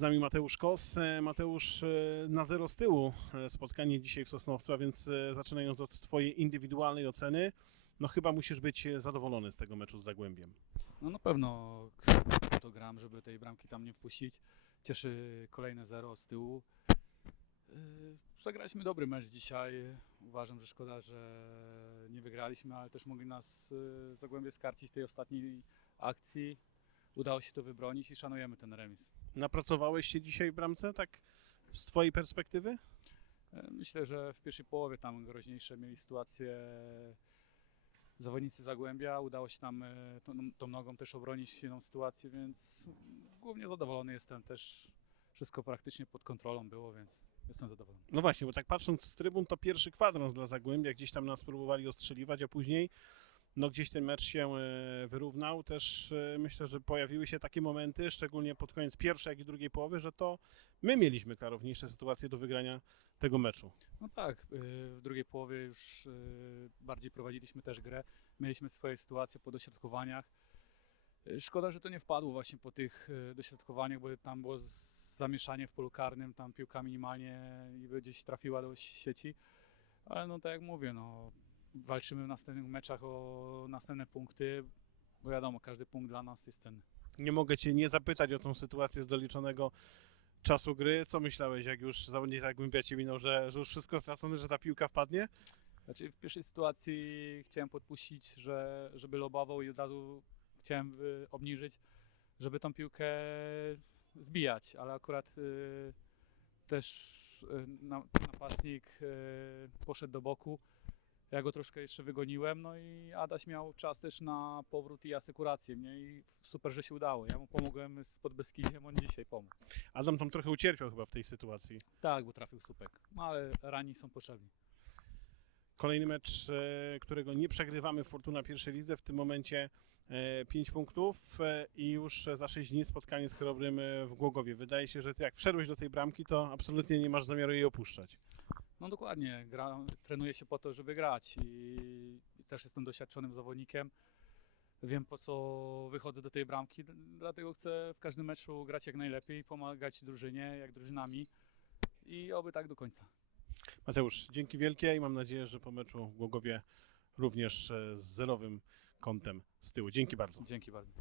Mateusz Kos. E, Mateusz, e, na zero z tyłu e, spotkanie dzisiaj w Sosnowcu, więc zaczynając od Twojej indywidualnej oceny, no chyba musisz być zadowolony z tego meczu z Zagłębiem. No na pewno to gram, żeby tej bramki tam nie wpuścić. Cieszy kolejne zero z tyłu. Zagraliśmy dobry mecz dzisiaj. Uważam, że szkoda, że nie wygraliśmy, ale też mogli nas Zagłębie skarcić tej ostatniej akcji. Udało się to wybronić i szanujemy ten remis. Napracowałeś się dzisiaj w bramce, tak z Twojej perspektywy? Yy, Myślę, że w pierwszej połowie tam groźniejsze mieli sytuacje zawodnicy Zagłębia. Udało się tam e, tą, tą nogą też obronić jedną sytuację, więc głównie zadowolony jestem też. Wszystko praktycznie pod kontrolą było, więc jestem zadowolony. No właśnie, bo tak patrząc z trybun, to pierwszy kwadrans dla Zagłębia, gdzieś tam nas próbowali ostrzeliwać, a później no gdzieś ten mecz się e, wyrównał. Też e, myślę, że pojawiły się takie momenty, szczególnie pod koniec pierwszej, jak i drugiej połowy, że to my mieliśmy klarowniejsze sytuacje do wygrania tego meczu. No tak, y, w drugiej połowie już bardziej prowadziliśmy też grę. Mieliśmy swoje sytuacje po dośrodkowaniach. Szkoda, że to nie wpadło właśnie po tych dośrodkowaniach, bo tam było zamieszanie w polu karnym, tam piłka minimalnie i gdzieś trafiła do sieci. Ale no tak jak mówię, no, walczymy w następnych meczach o następne punkty, bo wiadomo, każdy punkt dla nas jest cenny. Nie mogę Cię nie zapytać o tą sytuację z doliczonego czasu gry. Co myślałeś, jak już zawodnik Zagłębia Cię minął, że, że już wszystko stracone, że ta piłka wpadnie? Znaczy w pierwszej sytuacji chciałem podpuścić, że, żeby lobował i od razu chciałem y, obniżyć, żeby tą piłkę zbijać, ale akurat y, też y, na, napastnik y, poszedł do boku. Ja go troszkę jeszcze wygoniłem, no i Adaś miał czas też na powrót i asekurację mnie i super, że się udało. Ja mu pomogłem z Podbeskidziem, on dzisiaj pomógł. Adam tam trochę ucierpiał chyba w tej sytuacji. Tak, bo trafił supek, no ale rani są potrzebni. Kolejny mecz, e, którego nie przegrywamy Fortuna pierwszej lidze. W tym momencie 5 punktów e, i już za 6 dni spotkanie z Chrobrym e, w Głogowie. Wydaje się, że ty jak wszedłeś do tej bramki, to absolutnie nie masz zamiaru jej opuszczać. No dokładnie, gra, trenuję się po to, żeby grać i, i też jestem doświadczonym zawodnikiem. Wiem po co wychodzę do tej bramki, dlatego chcę w każdym meczu grać jak najlepiej, pomagać drużynie, jak drużynami i oby tak do końca. Mateusz, dzięki wielkie i mam nadzieję, że po meczu w Głogowie również e, z zerowym kątem z tyłu. Dzięki bardzo. Dzięki bardzo.